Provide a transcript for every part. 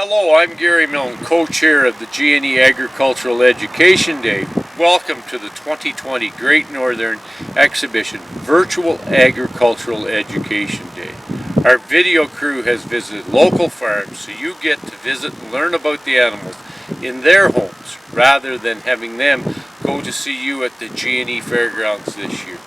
Hello, I'm Gary Milne, co-chair of the G&E Agricultural Education Day. Welcome to the 2020 Great Northern Exhibition Virtual Agricultural Education Day. Our video crew has visited local farms, so you get to visit and learn about the animals in their homes rather than having them go to see you at the G&E Fairgrounds this year.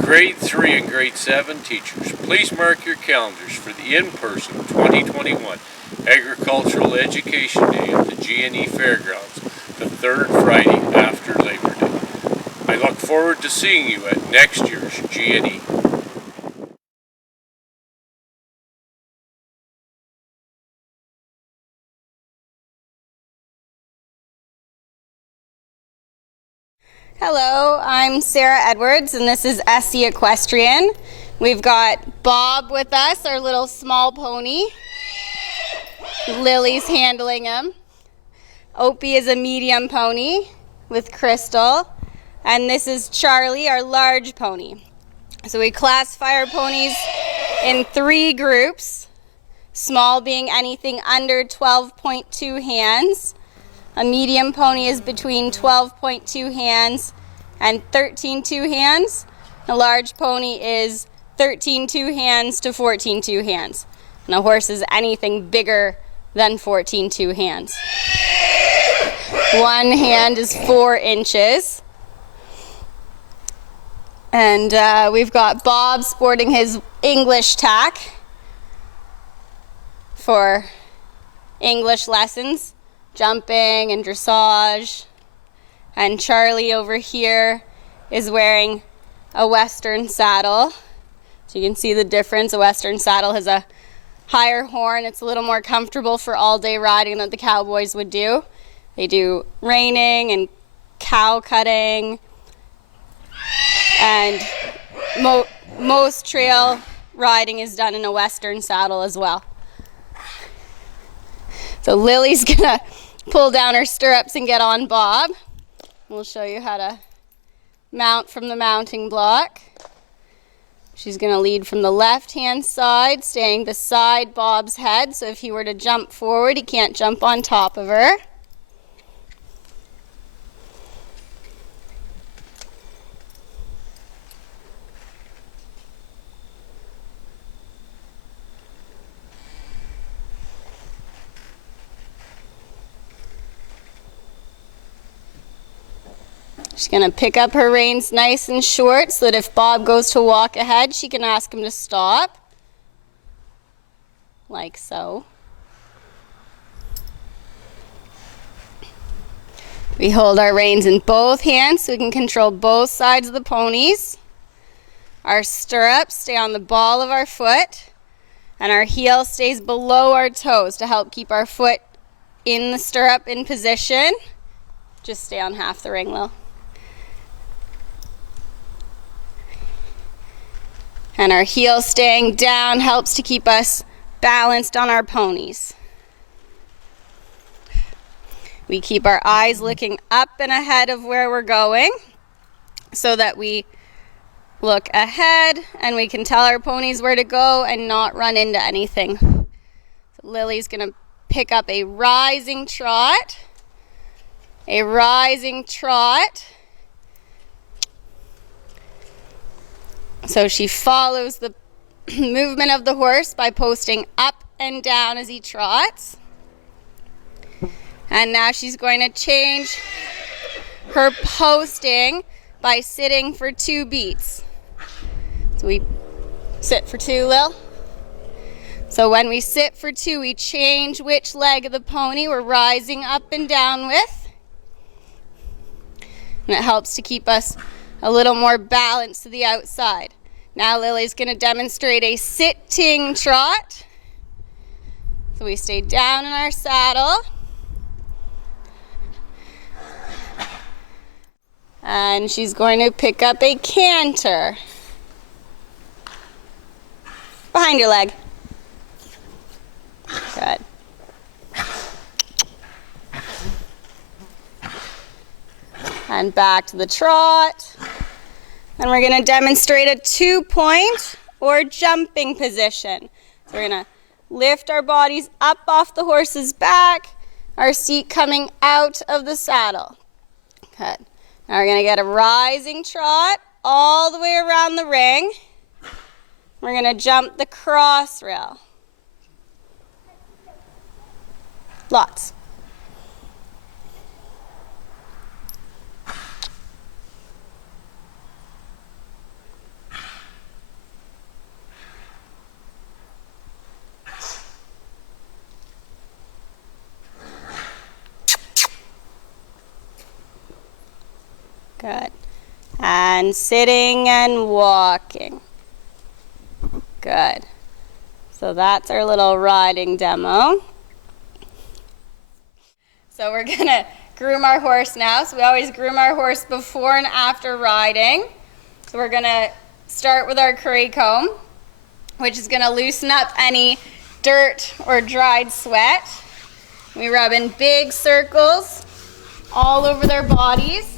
Grade 3 and Grade 7 teachers, please mark your calendars for the in-person 2021 Agricultural Education Day at the G&E Fairgrounds, the third Friday after Labor Day. I look forward to seeing you at next year's G&E. Hello, I'm Sarah Edwards and this is Essie Equestrian. We've got Bob with us, our little small pony. Lily's handling him. Opie is a medium pony with Crystal. And this is Charlie, our large pony. So we classify our ponies in 3 groups. Small being anything under 12.2 hands. A medium pony is between 12.2 hands and 13.2 hands. A large pony is 13.2 hands to 14.2 hands. And a horse is anything bigger than 14.2 hands. One hand is 4 inches. And we've got Bob sporting his English tack for English lessons. Jumping and dressage. And Charlie over here is wearing a Western saddle. So you can see the difference. A Western saddle has a higher horn. It's a little more comfortable for all-day riding that the cowboys would do. They do reining and cow cutting. And most trail riding is done in a Western saddle as well. So Lily's gonna pull down her stirrups and get on Bob. We'll show you how to mount from the mounting block. She's going to lead from the left-hand side, staying beside Bob's head. So if he were to jump forward, he can't jump on top of her. She's going to pick up her reins nice and short so that if Bob goes to walk ahead, she can ask him to stop. Like so. We hold our reins in both hands so we can control both sides of the ponies. Our stirrups stay on the ball of our foot, and our heel stays below our toes to help keep our foot in the stirrup in position. Just stay on half the ring, Lil. And our heel staying down helps to keep us balanced on our ponies. We keep our eyes looking up and ahead of where we're going so that we look ahead and we can tell our ponies where to go and not run into anything. So Lily's going to pick up a rising trot. A rising trot. So she follows the movement of the horse by posting up and down as he trots. And now she's going to change her posting by sitting for 2 beats. So we sit for 2, Lil. So when we sit for 2, we change which leg of the pony we're rising up and down with. And it helps to keep us a little more balanced to the outside. Now Lily's going to demonstrate a sitting trot. So we stay down in our saddle. And she's going to pick up a canter. Behind your leg. Good. And back to the trot. And we're going to demonstrate a 2-point or jumping position. So we're going to lift our bodies up off the horse's back, our seat coming out of the saddle. Good. Now we're going to get a rising trot all the way around the ring. We're going to jump the cross rail. Lots. Good. And sitting and walking. Good. So that's our little riding demo. So we're going to groom our horse now. So we always groom our horse before and after riding. So we're going to start with our curry comb, which is going to loosen up any dirt or dried sweat. We rub in big circles all over their bodies.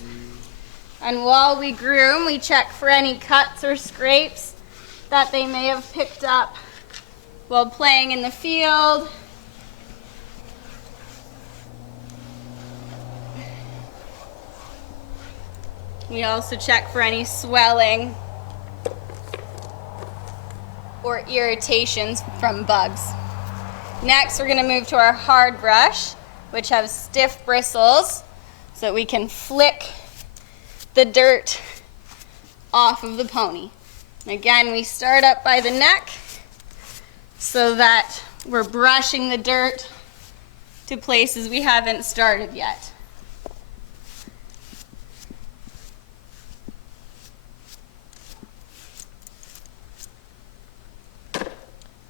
And while we groom, we check for any cuts or scrapes that they may have picked up while playing in the field. We also check for any swelling or irritations from bugs. Next, we're going to move to our hard brush, which has stiff bristles so that we can flick the dirt off of the pony. Again, we start up by the neck so that we're brushing the dirt to places we haven't started yet.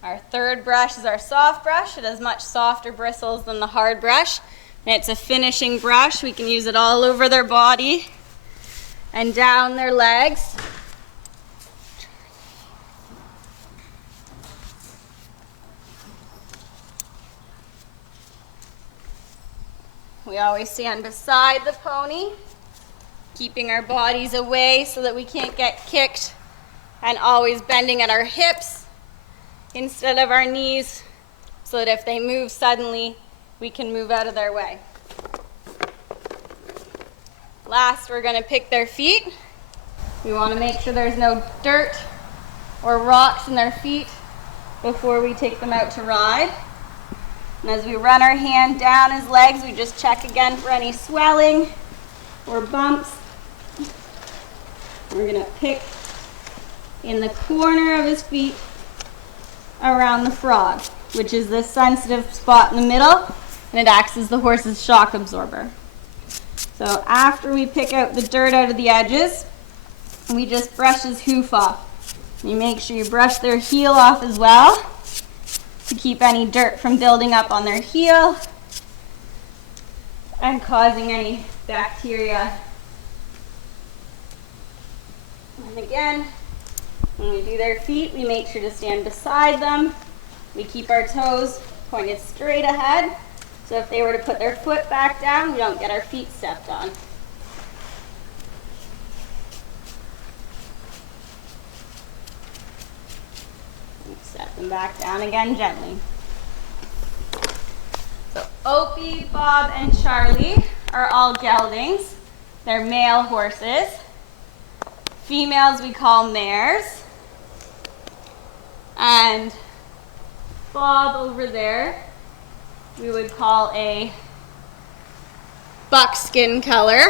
Our third brush is our soft brush. It has much softer bristles than the hard brush. And it's a finishing brush. We can use it all over their body and down their legs. We always stand beside the pony, keeping our bodies away so that we can't get kicked, and always bending at our hips instead of our knees so that if they move suddenly, we can move out of their way. Last, we're going to pick their feet. We want to make sure there's no dirt or rocks in their feet before we take them out to ride. And as we run our hand down his legs, we just check again for any swelling or bumps. We're going to pick in the corner of his feet around the frog, which is this sensitive spot in the middle, and it acts as the horse's shock absorber. So after we pick out the dirt out of the edges, we just brush his hoof off. You make sure you brush their heel off as well to keep any dirt from building up on their heel and causing any bacteria. And again, when we do their feet, we make sure to stand beside them. We keep our toes pointed straight ahead. So if they were to put their foot back down, we don't get our feet stepped on. Set them back down again gently. So Opie, Bob, and Charlie are all geldings. They're male horses. Females we call mares. And Bob over there we would call a buckskin color.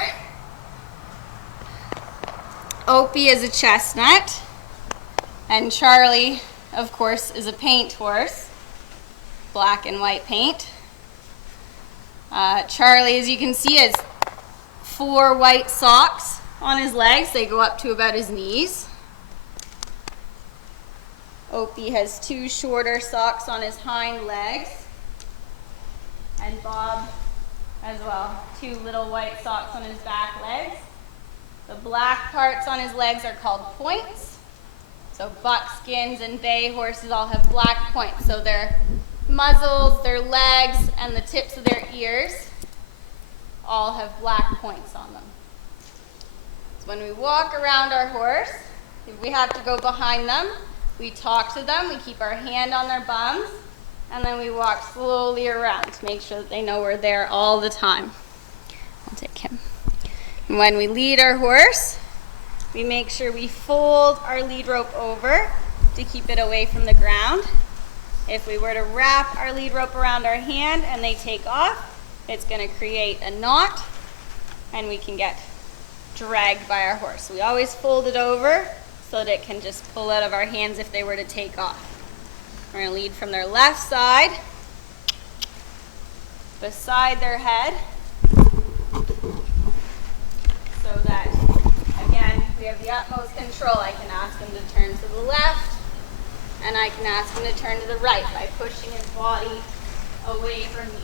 Opie is a chestnut. And Charlie, of course, is a paint horse. Black and white paint. Charlie, as you can see, has 4 white socks on his legs. They go up to about his knees. Opie has 2 shorter socks on his hind legs. And Bob as well, 2 little white socks on his back legs. The black parts on his legs are called points. So buckskins and bay horses all have black points. So their muzzles, their legs, and the tips of their ears all have black points on them. So when we walk around our horse, if we have to go behind them, we talk to them, we keep our hand on their bums, and then we walk slowly around to make sure that they know we're there all the time. I'll take him. And when we lead our horse, we make sure we fold our lead rope over to keep it away from the ground. If we were to wrap our lead rope around our hand and they take off, it's going to create a knot and we can get dragged by our horse. So we always fold it over so that it can just pull out of our hands if they were to take off. We're going to lead from their left side, beside their head, so that, again, we have the utmost control. I can ask him to turn to the left, and I can ask him to turn to the right by pushing his body away from me.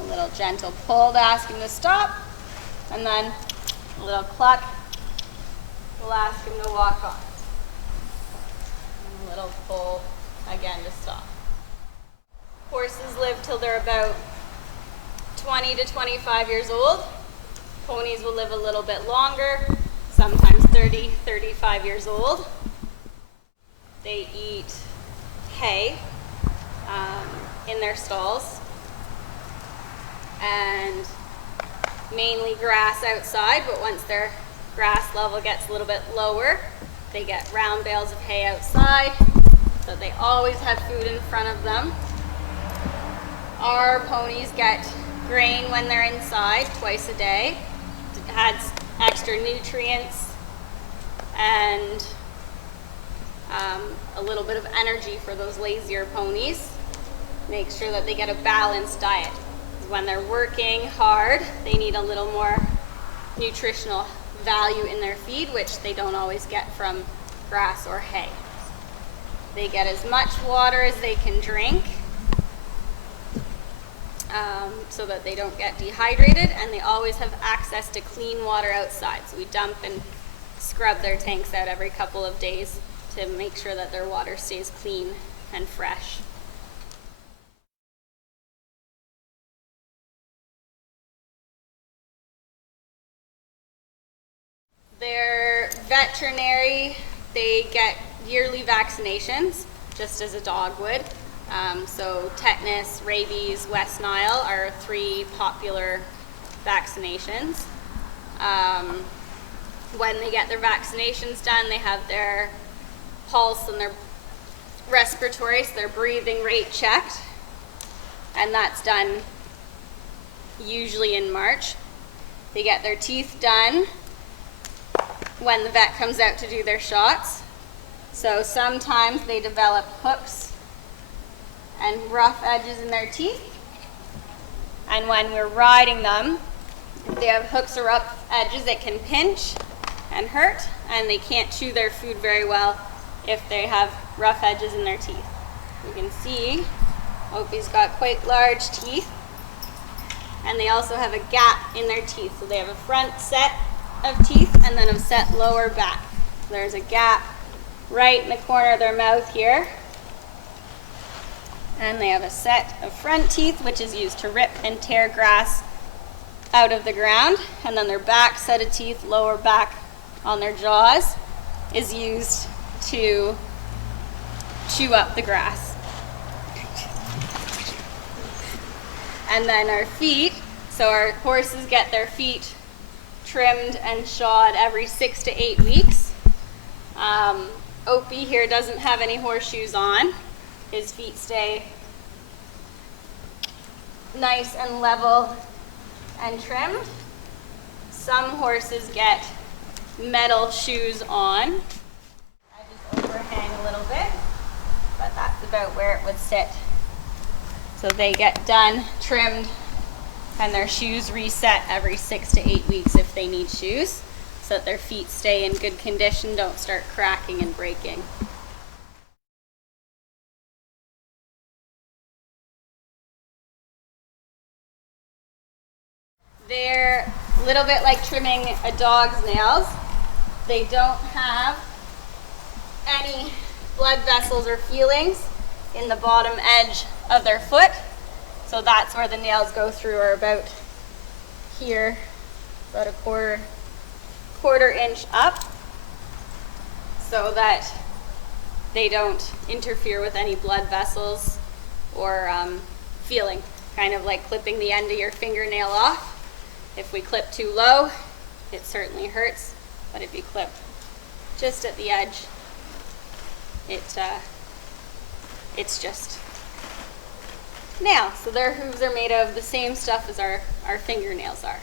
A little gentle pull to ask him to stop, and then a little cluck. We'll ask him to walk on. And a little pull again to stop. Horses live till they're about 20 to 25 years old. Ponies will live a little bit longer, sometimes 30, 35 years old. They eat hay in their stalls and mainly grass outside, but once their grass level gets a little bit lower, they get round bales of hay outside, so they always have food in front of them. Our ponies get grain when they're inside twice a day. It adds extra nutrients and a little bit of energy for those lazier ponies. Make sure that they get a balanced diet. When they're working hard, they need a little more nutritional value in their feed, which they don't always get from grass or hay. They get as much water as they can drink so that they don't get dehydrated, and they always have access to clean water outside. So we dump and scrub their tanks out every couple of days to make sure that their water stays clean and fresh. They're veterinary. They get yearly vaccinations, just as a dog would. So tetanus, rabies, West Nile are 3 popular vaccinations. When they get their vaccinations done, they have their pulse and their respiratory, so their breathing rate checked, and that's done usually in March. They get their teeth done when the vet comes out to do their shots. So sometimes they develop hooks and rough edges in their teeth. And when we're riding them, they have hooks or rough edges that can pinch and hurt, and they can't chew their food very well if they have rough edges in their teeth. You can see Opie's got quite large teeth, and they also have a gap in their teeth. So they have a front set of teeth and then a set lower back. There's a gap right in the corner of their mouth here. And they have a set of front teeth, which is used to rip and tear grass out of the ground. And then their back set of teeth, lower back on their jaws, is used to chew up the grass. And then our feet, so our horses get their feet trimmed and shod every 6 to 8 weeks. Opie here doesn't have any horseshoes on. His feet stay nice and level and trimmed. Some horses get metal shoes on. I just overhang a little bit, but that's about where it would sit. So they get done, trimmed, and their shoes reset every 6 to 8 weeks if they need shoes, so that their feet stay in good condition, don't start cracking and breaking. They're a little bit like trimming a dog's nails. They don't have any blood vessels or feelings in the bottom edge of their foot. So that's where the nails go through, are about here, about a quarter inch up, so that they don't interfere with any blood vessels or feeling, kind of like clipping the end of your fingernail off. If we clip too low, it certainly hurts, but if you clip just at the edge, it's just nails. So their hooves are made of the same stuff as our fingernails are.